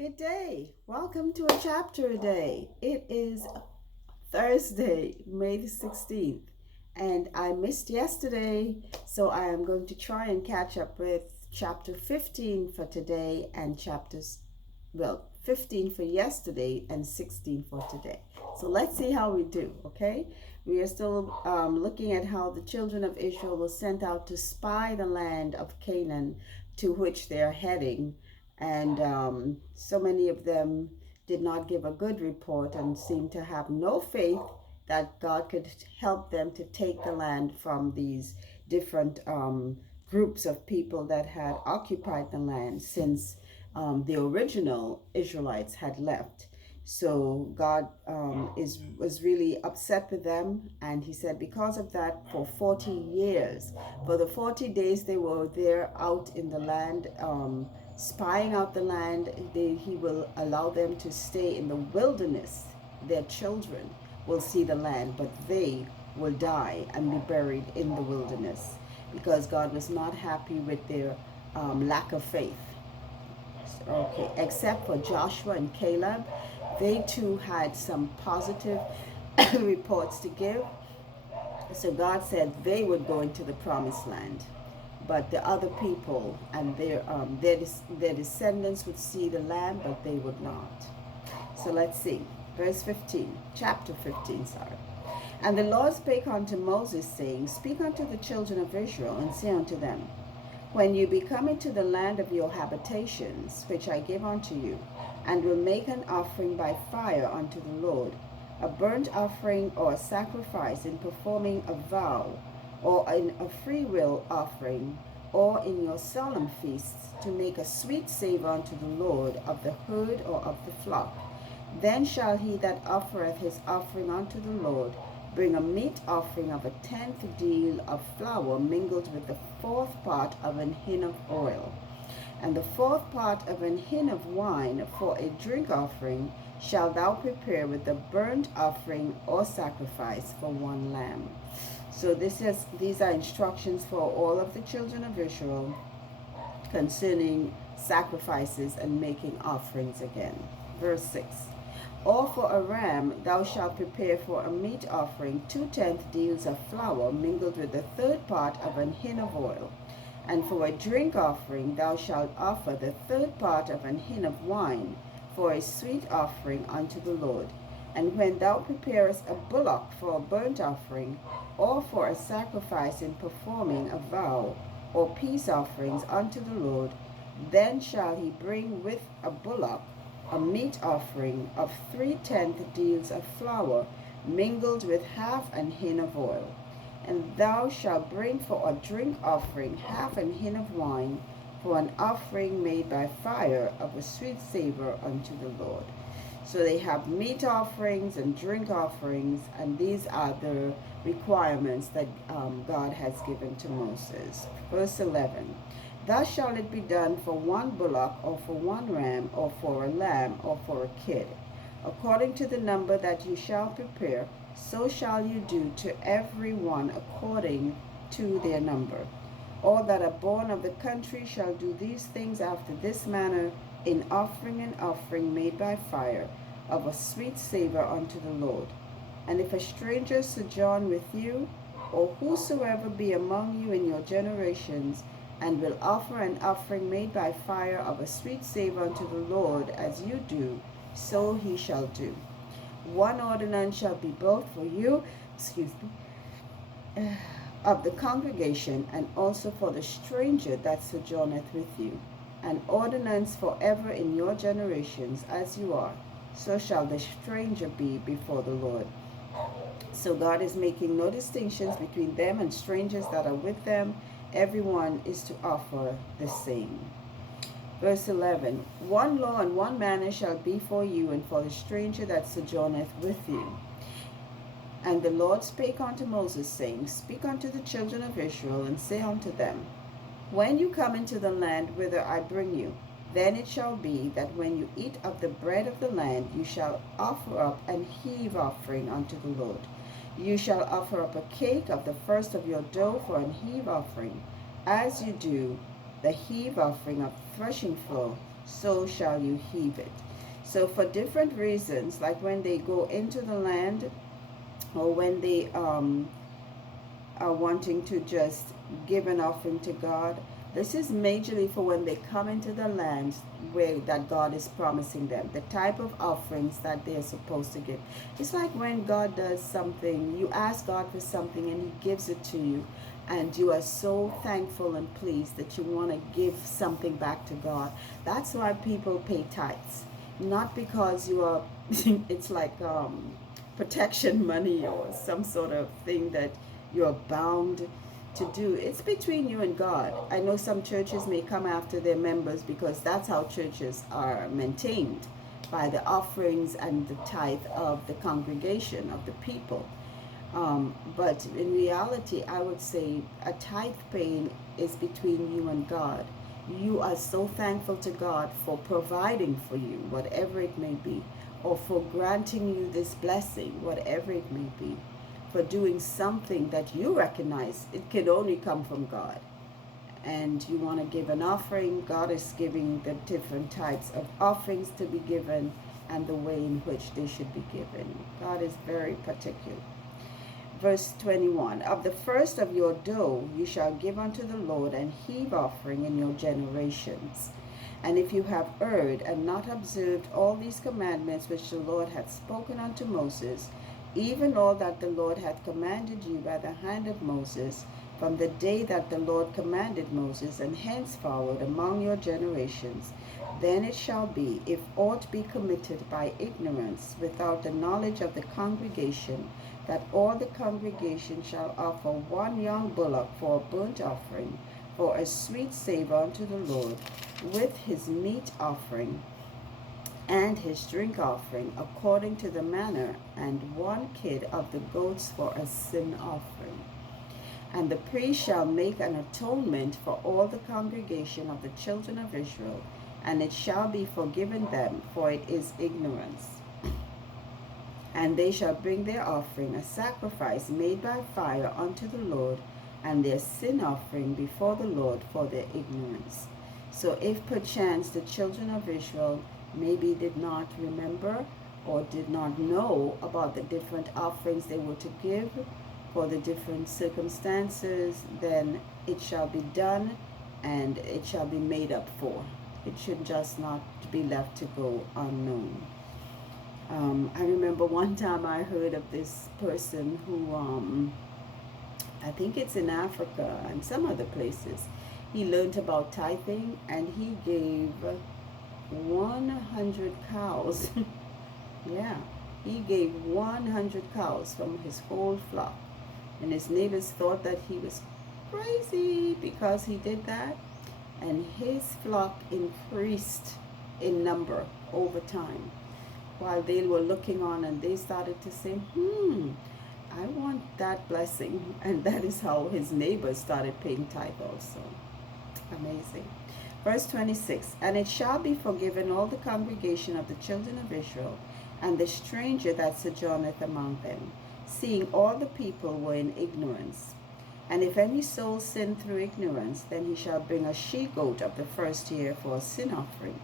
Good day. Welcome to a chapter a day. It is Thursday, May the 16th, and I missed yesterday, so I am going to try and catch up with chapter 15 for today and 15 for yesterday and 16 for today. So let's see how we do, okay? We are still looking at how the children of Israel were sent out to spy the land of Canaan to which they are heading, and so many of them did not give a good report and seemed to have no faith that God could help them to take the land from these different groups of people that had occupied the land since the original Israelites had left. So God was really upset with them, and He said, because of that, for 40 years, for the 40 days they were there out in the land, spying out the land, He will allow them to stay in the wilderness. Their children will see the land, but they will die and be buried in the wilderness because God was not happy with their lack of faith. Okay, except for Joshua and Caleb, they too had some positive reports to give. So God said they would go into the promised land, but the other people and their descendants would see the land, but they would not. So let's see, verse 15, chapter 15, sorry. And the Lord spake unto Moses, saying, Speak unto the children of Israel, and say unto them, When you be come into the land of your habitations, which I give unto you, and will make an offering by fire unto the Lord, a burnt offering or a sacrifice in performing a vow, or in a freewill offering, or in your solemn feasts, to make a sweet savour unto the Lord of the herd or of the flock, then shall he that offereth his offering unto the Lord bring a meat offering of a tenth deal of flour mingled with the fourth part of an hin of oil, and the fourth part of an hin of wine for a drink offering shalt thou prepare with the burnt offering or sacrifice for one lamb. So these are instructions for all of the children of Israel concerning sacrifices and making offerings again. Verse 6. Or for a ram thou shalt prepare for a meat offering 2/10 deals of flour mingled with the third part of an hin of oil. And for a drink offering thou shalt offer the third part of an hin of wine for a sweet offering unto the Lord. And when thou preparest a bullock for a burnt offering, or for a sacrifice in performing a vow, or peace offerings unto the Lord, then shall he bring with a bullock a meat offering of 3/10 deals of flour mingled with half an hin of oil. And thou shalt bring for a drink offering half an hin of wine for an offering made by fire of a sweet savour unto the Lord. So they have meat offerings and drink offerings, and these are the requirements that God has given to Moses. Verse 11. Thus shall it be done for one bullock, or for one ram, or for a lamb, or for a kid. According to the number that you shall prepare, so shall you do to every one according to their number. All that are born of the country shall do these things after this manner, in offering an offering made by fire, of a sweet savour unto the Lord. And if a stranger sojourn with you, or whosoever be among you in your generations, and will offer an offering made by fire of a sweet savour unto the Lord, as you do, so he shall do. One ordinance shall be both for you, of the congregation, and also for the stranger that sojourneth with you. An ordinance forever in your generations, as you are, so shall the stranger be before the Lord. So God is making no distinctions between them and strangers that are with them. Everyone is to offer the same. Verse 11. One law and one manner shall be for you and for the stranger that sojourneth with you. And the Lord spake unto Moses, saying, Speak unto the children of Israel, and say unto them, When you come into the land whither I bring you, then it shall be that when you eat of the bread of the land, you shall offer up an heave offering unto the Lord. You shall offer up a cake of the first of your dough for an heave offering, as you do the heave offering of threshing floor. so shall you heave it. So for different reasons, like when they go into the land, or when they are wanting to just give an offering to God. This is majorly for when they come into the land where that God is promising them, the type of offerings that they are supposed to give. It's like when God does something, you ask God for something and he gives it to you, and you are so thankful and pleased that you want to give something back to God. That's why people pay tithes. Not because you are, it's like protection money or some sort of thing that you're bound to do. It's between you and God. I know some churches may come after their members because that's how churches are maintained, by the offerings and the tithe of the congregation, of the people. But in reality, I would say a tithe paying is between you and God. You are so thankful to God for providing for you, whatever it may be, or for granting you this blessing, whatever it may be, for doing something that you recognize it could only come from God. And you want to give an offering. God is giving the different types of offerings to be given and the way in which they should be given. God is very particular. Verse 21, of the first of your dough you shall give unto the Lord an heave offering in your generations. And if you have erred and not observed all these commandments which the Lord hath spoken unto Moses, even all that the Lord hath commanded you by the hand of Moses, from the day that the Lord commanded Moses, and henceforward among your generations, then it shall be, if aught be committed by ignorance without the knowledge of the congregation, that all the congregation shall offer one young bullock for a burnt offering, for a sweet savour unto the Lord, with his meat offering and his drink offering, according to the manner, and one kid of the goats for a sin offering. And the priest shall make an atonement for all the congregation of the children of Israel, and it shall be forgiven them, for it is ignorance. And they shall bring their offering, a sacrifice made by fire unto the Lord, and their sin offering before the Lord for their ignorance. So if perchance the children of Israel maybe did not remember or did not know about the different offerings they were to give for the different circumstances, then it shall be done and it shall be made up for. It should just not be left to go unknown. I remember one time I heard of this person who, I think it's in Africa and some other places, he learned about tithing and he gave 100 cows. Yeah, he gave 100 cows from his whole flock. And his neighbors thought that he was crazy because he did that. And his flock increased in number over time, while they were looking on, and they started to say, I want that blessing. And that is how his neighbors started paying tithe also. Amazing. Verse 26, and it shall be forgiven all the congregation of the children of Israel, and the stranger that sojourneth among them, seeing all the people were in ignorance. And if any soul sin through ignorance, then he shall bring a she-goat of the first year for a sin offering.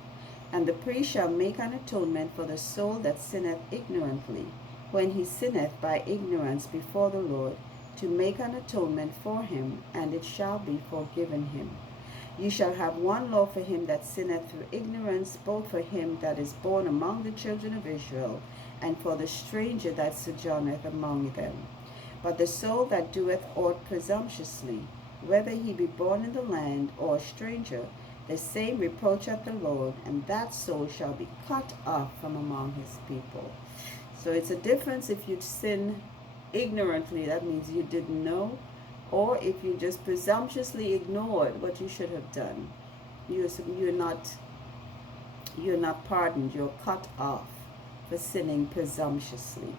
And the priest shall make an atonement for the soul that sinneth ignorantly, when he sinneth by ignorance before the Lord, to make an atonement for him, and it shall be forgiven him. You shall have one law for him that sinneth through ignorance, both for him that is born among the children of Israel, and for the stranger that sojourneth among them. But the soul that doeth aught presumptuously, whether he be born in the land or a stranger, the same reproacheth the Lord, and that soul shall be cut off from among his people. So it's a difference if you sin ignorantly, that means you didn't know, or if you just presumptuously ignored what you should have done. You're not pardoned, you're cut off for sinning presumptuously.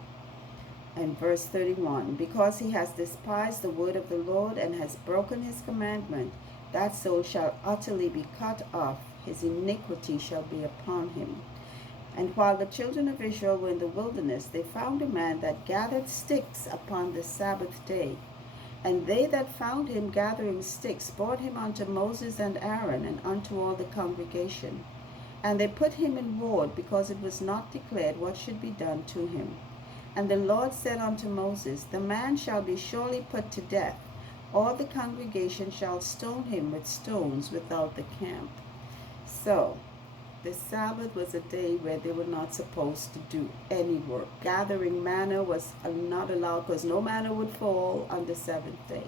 And verse 31, because he has despised the word of the Lord and has broken his commandment, that soul shall utterly be cut off, his iniquity shall be upon him. And while the children of Israel were in the wilderness, they found a man that gathered sticks upon the Sabbath day. And they that found him gathering sticks brought him unto Moses and Aaron, and unto all the congregation. And they put him in ward, because it was not declared what should be done to him. And the Lord said unto Moses, The man shall be surely put to death. All the congregation shall stone him with stones without the camp. So, the Sabbath was a day where they were not supposed to do any work. Gathering manna was not allowed, because no manna would fall on the seventh day.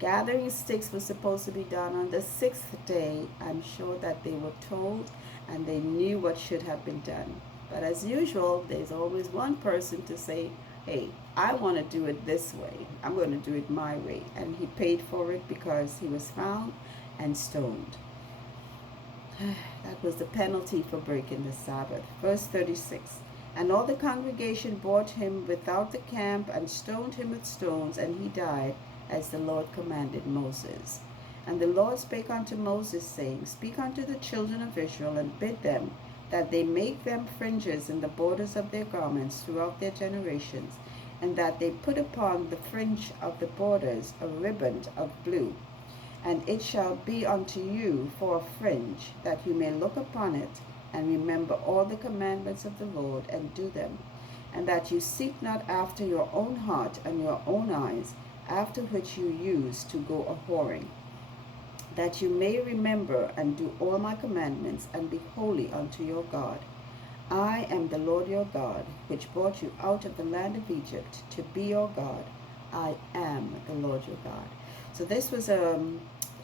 Gathering sticks was supposed to be done on the sixth day. I'm sure that they were told and they knew what should have been done. But as usual, there's always one person to say, hey, I want to do it this way. I'm going to do it my way. And he paid for it because he was found and stoned. That was the penalty for breaking the Sabbath. Verse 36. And all the congregation brought him without the camp and stoned him with stones, and he died, as the Lord commanded Moses. And the Lord spake unto Moses, saying, Speak unto the children of Israel, and bid them that they make them fringes in the borders of their garments throughout their generations, and that they put upon the fringe of the borders a riband of blue. And it shall be unto you for a fringe, that you may look upon it, and remember all the commandments of the Lord, and do them, and that you seek not after your own heart and your own eyes, after which you used to go a-whoring, that you may remember and do all my commandments, and be holy unto your God. I am the Lord your God, which brought you out of the land of Egypt, to be your God. I am the Lord your God. So this was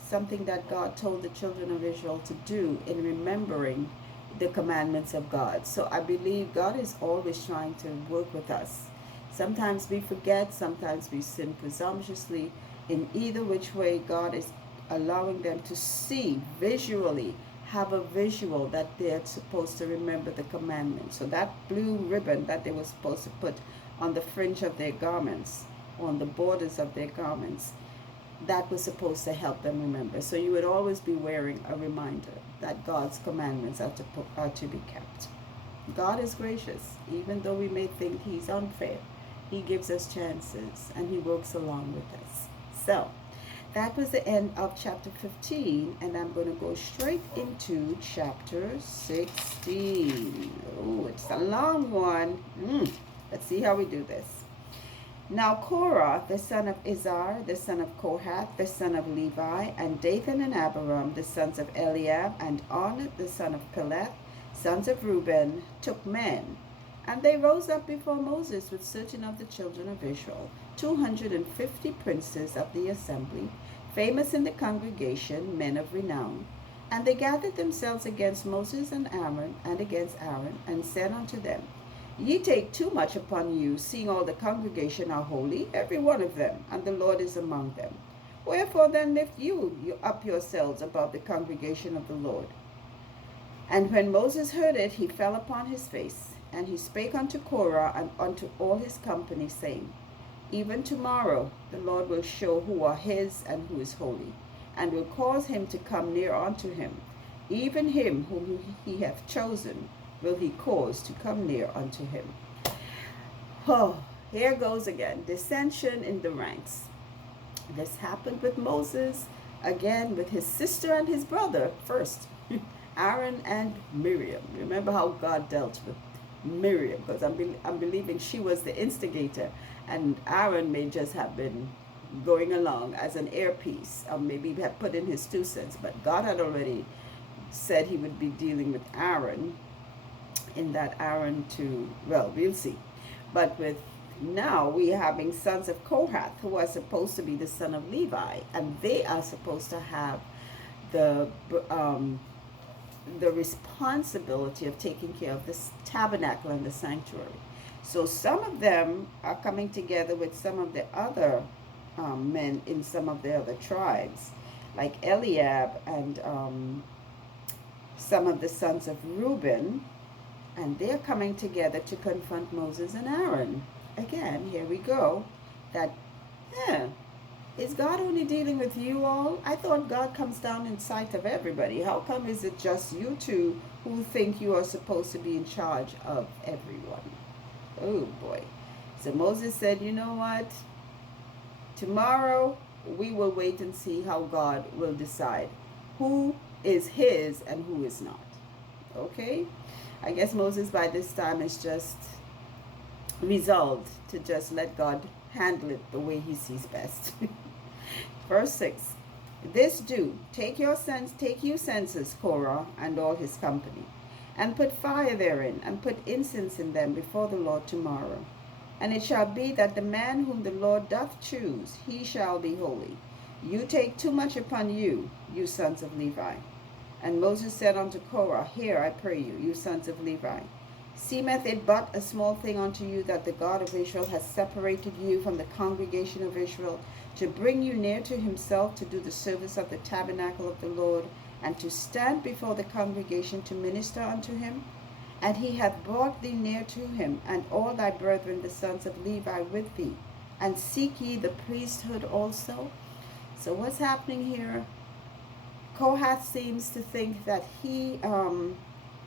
something that God told the children of Israel to do in remembering the commandments of God. So I believe God is always trying to work with us. Sometimes we forget, sometimes we sin presumptuously. In either which way, God is allowing them to see visually, have a visual that they're supposed to remember the commandments. So that blue ribbon that they were supposed to put on the fringe of their garments, on the borders of their garments, that was supposed to help them remember. So you would always be wearing a reminder that God's commandments are to be kept. God is gracious, even though we may think he's unfair. He gives us chances, and he works along with us. So that was the end of chapter 15, and I'm going to go straight into chapter 16. Oh, it's a long one. Let's see how we do this. Now Korah, the son of Izhar, the son of Kohath, the son of Levi, and Dathan and Abiram, the sons of Eliab, and On, the son of Peleth, sons of Reuben, took men. And they rose up before Moses with certain of the children of Israel, 250 princes of the assembly, famous in the congregation, men of renown. And they gathered themselves against Moses and Aaron, and said unto them, Ye take too much upon you, seeing all the congregation are holy, every one of them, and the Lord is among them. Wherefore then lift you up yourselves above the congregation of the Lord. And when Moses heard it, he fell upon his face. And he spake unto Korah and unto all his company, saying, Even tomorrow the Lord will show who are his and who is holy, and will cause him to come near unto him. Even him whom he hath chosen will he cause to come near unto him. Oh, here goes again, dissension in the ranks. This happened with Moses, again with his sister and his brother first, Aaron and Miriam. Remember how God dealt with Miriam, because I'm believing she was the instigator, and Aaron may just have been going along as an earpiece, or maybe had put in his 2 cents, but God had already said he would be dealing with Aaron, in that Aaron well, we'll see. But with now we having sons of Kohath, who are supposed to be the son of Levi, and they are supposed to have the responsibility of taking care of this tabernacle and the sanctuary. So some of them are coming together with some of the other men in some of the other tribes, like Eliab and some of the sons of Reuben, and they're coming together to confront Moses and Aaron. Again, here we go. That, is God only dealing with you all? I thought God comes down in sight of everybody. How come is it just you two who think you are supposed to be in charge of everyone? Oh boy. So Moses said, you know what? Tomorrow we will wait and see how God will decide who is his and who is not. Okay? I guess Moses by this time is just resolved to just let God handle it the way he sees best. Verse 6. This do, take you census Korah and all his company, and put fire therein, and put incense in them before the Lord tomorrow. And it shall be that the man whom the Lord doth choose, he shall be holy. You take too much upon you, you sons of Levi. And Moses said unto Korah, Hear, I pray you, you sons of Levi. Seemeth it but a small thing unto you that the God of Israel has separated you from the congregation of Israel, to bring you near to himself, to do the service of the tabernacle of the Lord, and to stand before the congregation to minister unto him? And he hath brought thee near to him, and all thy brethren the sons of Levi with thee. And seek ye the priesthood also? So what's happening here? Kohath seems to think that he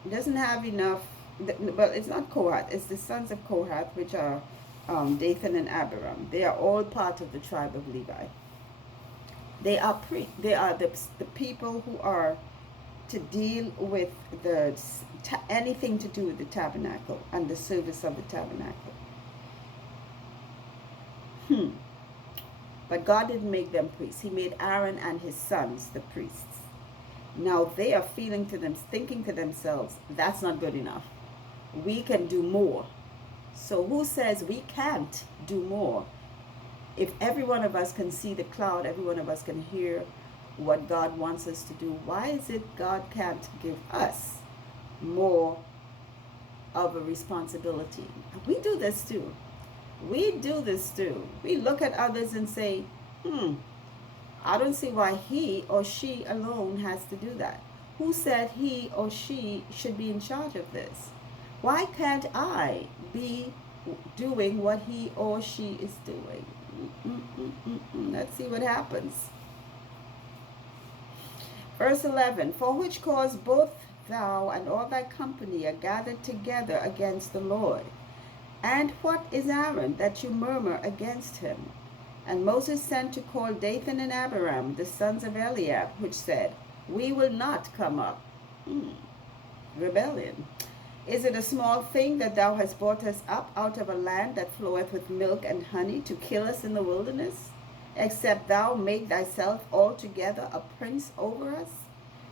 doesn't have enough. Well, it's not Kohath, it's the sons of Kohath, which are Dathan and Abiram. They are all part of the tribe of Levi. They are the people who are to deal with anything to do with the tabernacle and the service of the tabernacle. But God didn't make them priests. He made Aaron and his sons the priests. Now they are thinking to themselves, that's not good enough. We can do more. So who says we can't do more? If every one of us can see the cloud, every one of us can hear what God wants us to do, why is it God can't give us more of a responsibility? We do this too. We do this too. We look at others and say, I don't see why he or she alone has to do that. Who said he or she should be in charge of this? Why can't I be doing what he or she is doing? Let's see what happens. Verse 11, For which cause both thou and all thy company are gathered together against the Lord. And what is Aaron, that you murmur against him? And Moses sent to call Dathan and Abiram, the sons of Eliab, which said, We will not come up. Rebellion. Is it a small thing that thou hast brought us up out of a land that floweth with milk and honey, to kill us in the wilderness? Except thou make thyself altogether a prince over us?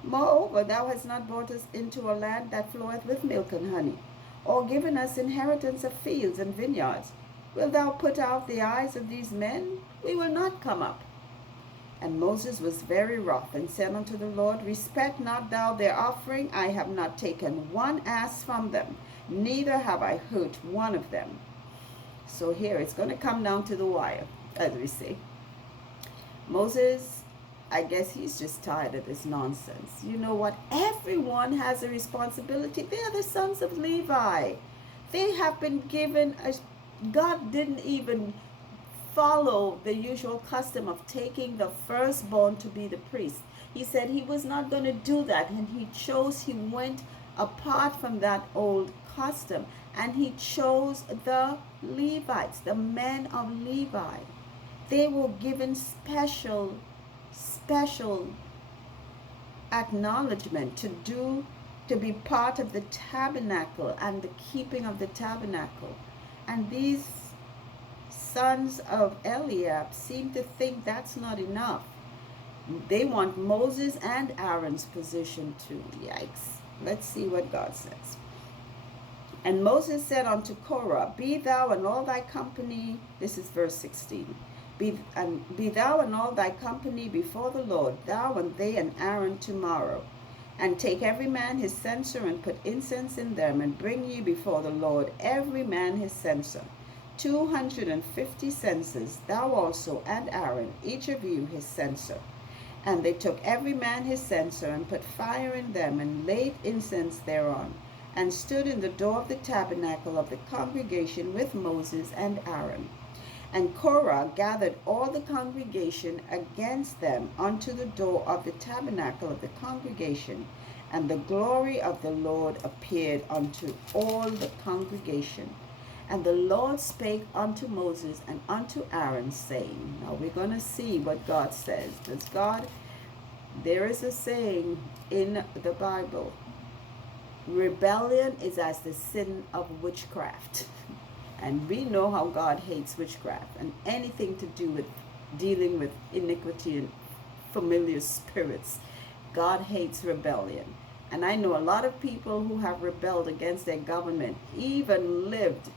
Moreover, thou hast not brought us into a land that floweth with milk and honey, or given us inheritance of fields and vineyards. Wilt thou put out the eyes of these men? We will not come up. And Moses was very wroth, and said unto the Lord, Respect not thou their offering. I have not taken one ass from them, neither have I hurt one of them. So here it's going to come down to the wire, as we say. Moses, I guess he's just tired of this nonsense. You know what? Everyone has a responsibility. They are the sons of Levi. They have been given God didn't even follow the usual custom of taking the firstborn to be the priest. He said he was not going to do that, and he went apart from that old custom, and he chose the Levites, the men of Levi. They were given special acknowledgement to be part of the tabernacle and the keeping of the tabernacle. And these sons of Eliab seem to think that's not enough. They want Moses and Aaron's position too. Yikes. Let's see what God says. And Moses said unto Korah, Be thou and all thy company, this is verse 16, Be thou and all thy company before the Lord, thou and they and Aaron tomorrow. And take every man his censer, and put incense in them, and bring ye before the Lord every man his censer. 250 censers, thou also and Aaron, each of you his censer. And they took every man his censer, and put fire in them, and laid incense thereon, and stood in the door of the tabernacle of the congregation with Moses and Aaron. And Korah gathered all the congregation against them unto the door of the tabernacle of the congregation, and the glory of the Lord appeared unto all the congregation. And the Lord spake unto Moses and unto Aaron, saying, now we're going to see what God says, because there is a saying in the Bible, Rebellion is as the sin of witchcraft. And we know how God hates witchcraft and anything to do with dealing with iniquity and familiar spirits. God hates rebellion. And I know a lot of people who have rebelled against their government even lived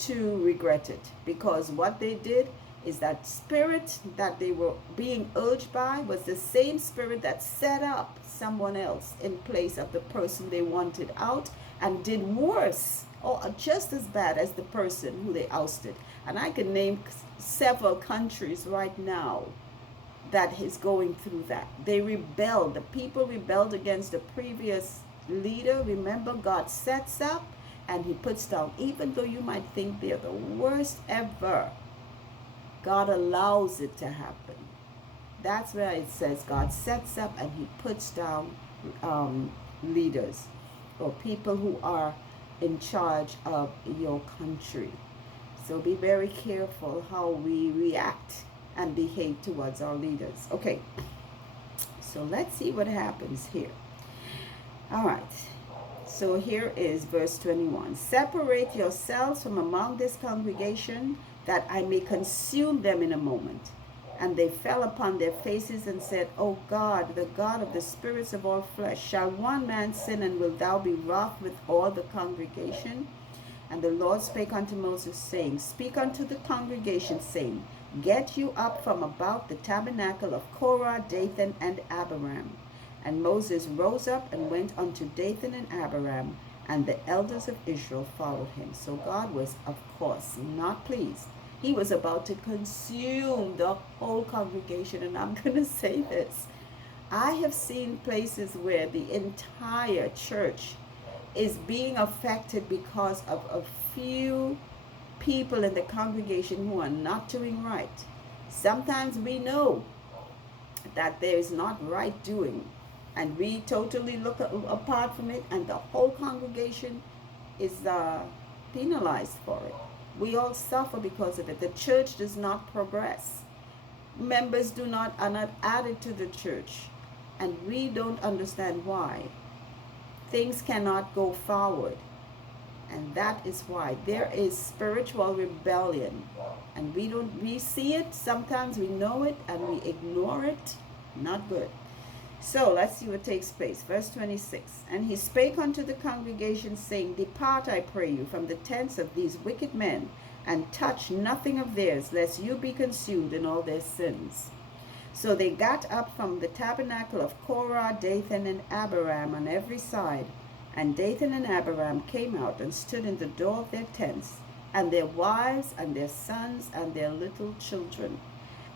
to regret it, because what they did is that spirit that they were being urged by was the same spirit that set up someone else in place of the person they wanted out and did worse or just as bad as the person who they ousted. And I can name several countries right now that is going through that. They rebelled. The people rebelled against the previous leader. Remember, God sets up and he puts down. Even though you might think they're the worst ever, God allows it to happen. That's where it says God sets up and he puts down leaders or people who are in charge of your country. So be very careful how we react and behave towards our leaders. Okay, so let's see what happens here. All right, so here is verse 21. Separate yourselves from among this congregation, that I may consume them in a moment. And they fell upon their faces and said, O God, the God of the spirits of all flesh, shall one man sin, and wilt thou be wroth with all the congregation? And the Lord spake unto Moses, saying, Speak unto the congregation, saying, Get you up from about the tabernacle of Korah, Dathan, and Abiram. And Moses rose up and went unto Dathan and Abiram, and the elders of Israel followed him. So God was, of course, not pleased. He was about to consume the whole congregation. And I'm going to say this. I have seen places where the entire church is being affected because of a few people in the congregation who are not doing right. Sometimes we know that there is not right doing, and we totally look apart from it, and the whole congregation is penalized for it. We all suffer because of it. The church does not progress. Members are not added to the church, and we don't understand why. Things cannot go forward, and that is why there is spiritual rebellion, and we see it sometimes, we know it, and we ignore it. Not good. So let's see what takes place. Verse 26. And he spake unto the congregation, saying, Depart, I pray you, from the tents of these wicked men, and touch nothing of theirs, lest you be consumed in all their sins. So they got up from the tabernacle of Korah, Dathan, and Abiram on every side. And Dathan and Abiram came out and stood in the door of their tents, and their wives, and their sons, and their little children.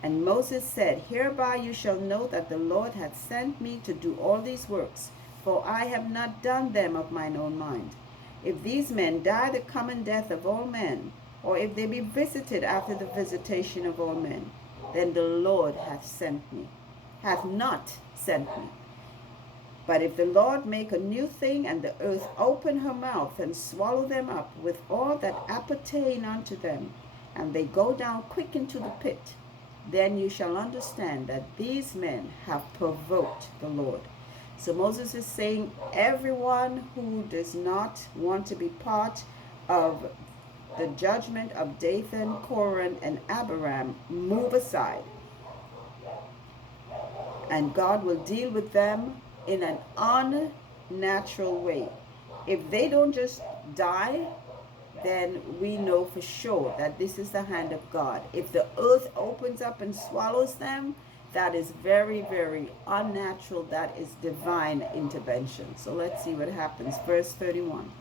And Moses said, Hereby you shall know that the Lord hath sent me to do all these works, for I have not done them of mine own mind. If these men die the common death of all men, or if they be visited after the visitation of all men, then the Lord hath not sent me. But if the Lord make a new thing, and the earth open her mouth, and swallow them up with all that appertain unto them, and they go down quick into the pit, then you shall understand that these men have provoked the Lord. So Moses is saying, everyone who does not want to be part of the judgment of Dathan, Korah, and Abiram, move aside. And God will deal with them in an unnatural way. If they don't just die, then we know for sure that this is the hand of God. If the earth opens up and swallows them, that is very, very unnatural. That is divine intervention. So let's see what happens. Verse 31.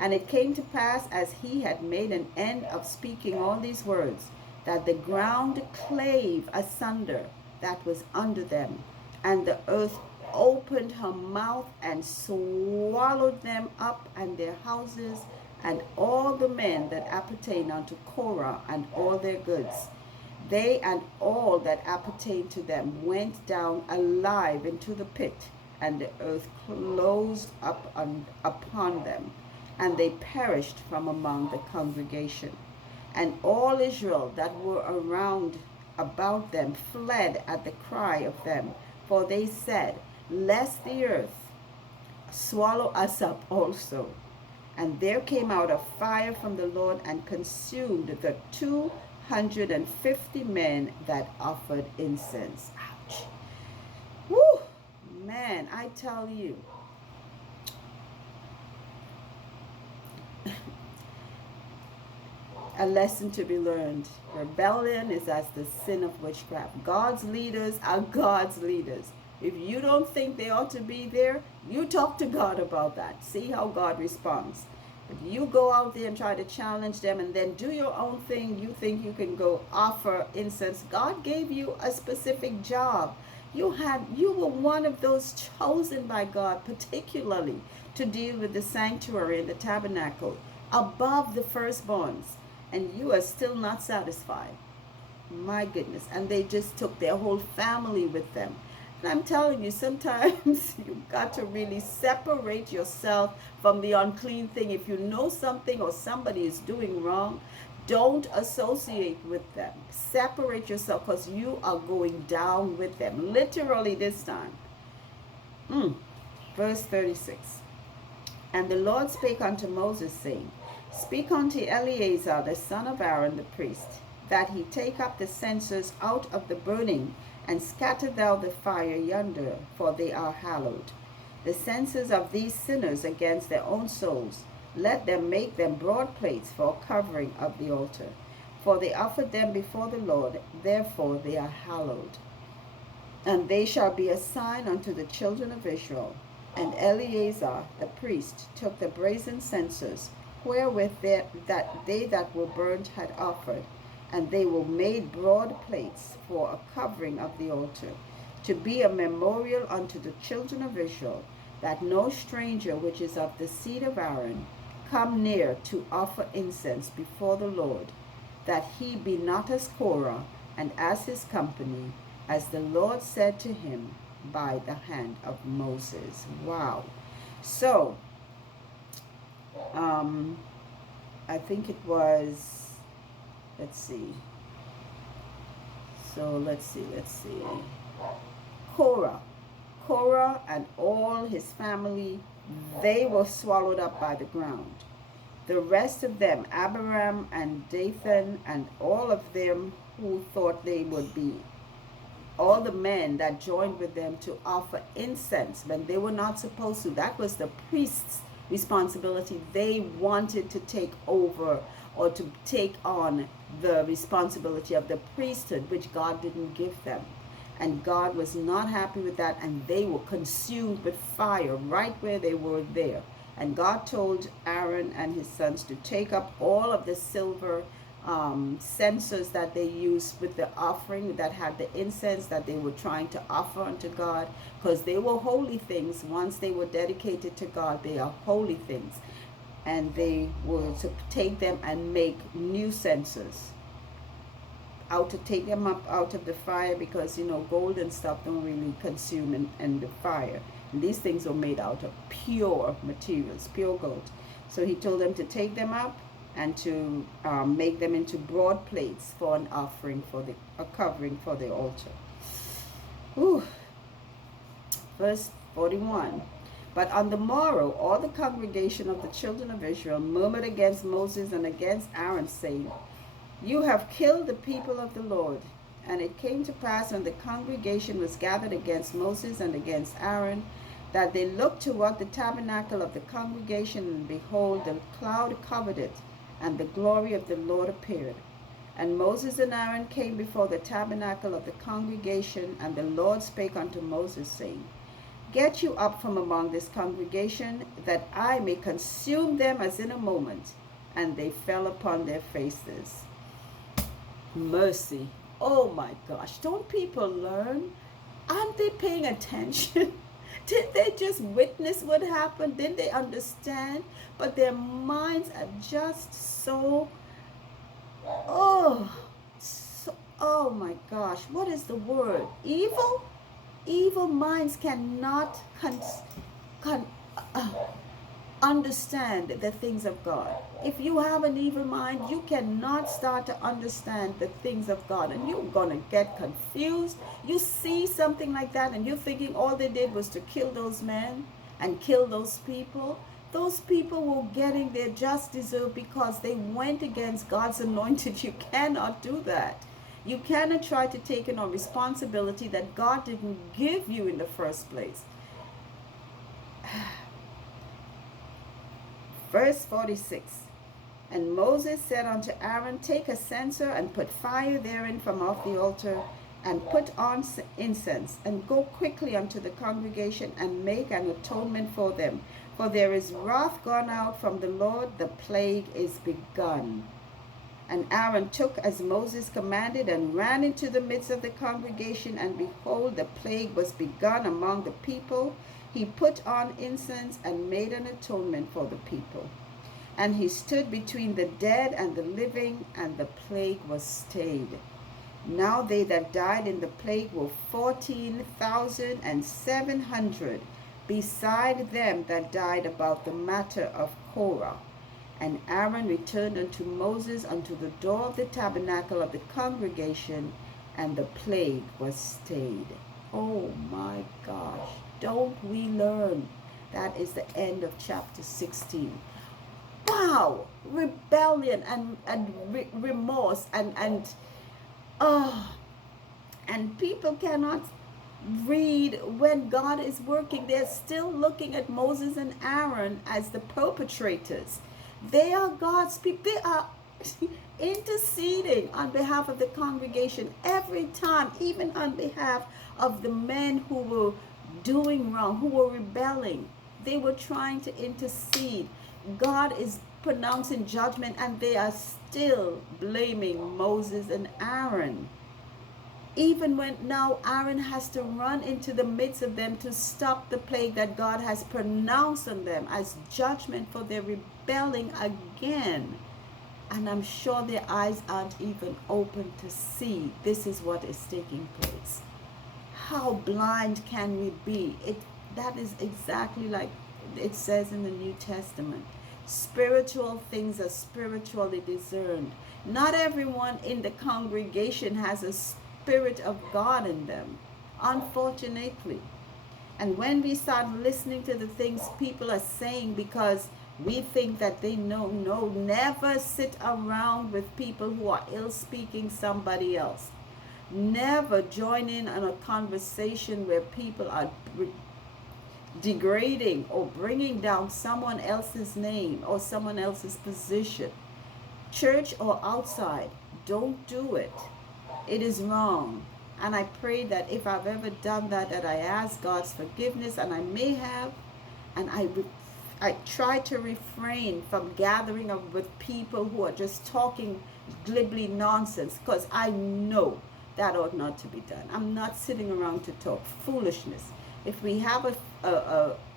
And it came to pass, as he had made an end of speaking all these words, that the ground clave asunder that was under them, and the earth opened her mouth and swallowed them up, and their houses, and all the men that appertain unto Korah, and all their goods. They and all that appertained to them went down alive into the pit, and the earth closed up upon them, and they perished from among the congregation. And all Israel that were around about them fled at the cry of them, for they said, Lest the earth swallow us up also. And there came out a fire from the Lord and consumed the 250 men that offered incense. Ouch. Woo! Man, I tell you. A lesson to be learned. Rebellion is as the sin of witchcraft. God's leaders are God's leaders. If you don't think they ought to be there, you talk to God about that. See how God responds. If you go out there and try to challenge them and then do your own thing, you think you can go offer incense. God gave you a specific job. You were one of those chosen by God, particularly to deal with the sanctuary and the tabernacle above the firstborns, and you are still not satisfied. My goodness. And they just took their whole family with them. And I'm telling you, sometimes you've got to really separate yourself from the unclean thing. If you know something or somebody is doing wrong, don't associate with them. Separate yourself, because you are going down with them. Literally this time. Verse 36. And the Lord spake unto Moses, saying, Speak unto Eleazar the son of Aaron the priest, that he take up the censers out of the burning, and scatter thou the fire yonder, for they are hallowed. The censers of these sinners against their own souls, let them make them broad plates for a covering of the altar. For they offered them before the Lord, therefore they are hallowed. And they shall be a sign unto the children of Israel. And Eleazar the priest took the brazen censers, wherewith they that were burnt had offered, and they were made broad plates for a covering of the altar, to be a memorial unto the children of Israel, that no stranger which is of the seed of Aaron come near to offer incense before the Lord, that he be not as Korah and as his company, as the Lord said to him by the hand of Moses. Wow. So, I think it was, let's see. Korah and all his family, they were swallowed up by the ground. The rest of them, Abiram and Dathan and all of them who thought they would be, all the men that joined with them to offer incense when they were not supposed to. That was the priest's responsibility. They wanted to take over or to take on the responsibility of the priesthood, which God didn't give them. And God was not happy with that, and they were consumed with fire right where they were there. And God told Aaron and his sons to take up all of the silver censers that they used with the offering that had the incense that they were trying to offer unto God, because they were holy things. Once they were dedicated to God, they are holy things. And they were to take them and make new censers, out to take them up out of the fire, because gold and stuff don't really consume in the fire. And these things were made out of pure materials, pure gold. So he told them to take them up and to make them into broad plates for an offering, for a covering for the altar. Ooh. Verse 41. But on the morrow all the congregation of the children of Israel murmured against Moses and against Aaron, saying, You have killed the people of the Lord. And it came to pass, when the congregation was gathered against Moses and against Aaron, that they looked toward the tabernacle of the congregation, and behold, the cloud covered it, and the glory of the Lord appeared. And Moses and Aaron came before the tabernacle of the congregation, and the Lord spake unto Moses, saying, Get you up from among this congregation, that I may consume them as in a moment. And they fell upon their faces. Mercy. Oh my gosh. Don't people learn? Aren't they paying attention? Did they just witness what happened? Didn't they understand? But their minds are just so, oh my gosh. What is the word? Evil? Evil minds cannot understand the things of God. If you have an evil mind, you cannot start to understand the things of God, and you're going to get confused. You see something like that and you're thinking all they did was to kill those men, and kill those people were getting their just desert because they went against God's anointed. You cannot do that. You cannot try to take on responsibility that God didn't give you in the first place. Verse 46. And Moses said unto Aaron, take a censer and put fire therein from off the altar, and put on incense, and go quickly unto the congregation, and make an atonement for them. For there is wrath gone out from the Lord, the plague is begun. And Aaron took as Moses commanded, and ran into the midst of the congregation, and behold, the plague was begun among the people. He put on incense, and made an atonement for the people. And he stood between the dead and the living, and the plague was stayed. Now they that died in the plague were 14,700, beside them that died about the matter of Korah. And Aaron returned unto Moses unto the door of the tabernacle of the congregation, and the plague was stayed. Oh my gosh, don't we learn? That is the end of chapter 16. Wow, rebellion and remorse and people cannot read when God is working. They're still looking at Moses and Aaron as the perpetrators. They are God's people. They are interceding on behalf of the congregation every time, even on behalf of the men who were doing wrong, who were rebelling. They were trying to intercede. God is pronouncing judgment, and they are still blaming Moses and Aaron. Even when now Aaron has to run into the midst of them to stop the plague that God has pronounced on them as judgment for their rebelling again. And I'm sure their eyes aren't even open to see this is what is taking place. How blind can we be? That is exactly like it says in the New Testament. Spiritual things are spiritually discerned. Not everyone in the congregation has a Spirit of God in them, unfortunately. And when we start listening to the things people are saying because we think that they know, no, never sit around with people who are ill-speaking somebody else. Never join in on a conversation where people are degrading or bringing down someone else's name or someone else's position. Church or outside, don't do it. It is wrong. And I pray that if I've ever done that, that I ask God's forgiveness, and I may have, and I try to refrain from gathering with people who are just talking glibly nonsense, because I know that ought not to be done. I'm not sitting around to talk foolishness. If we have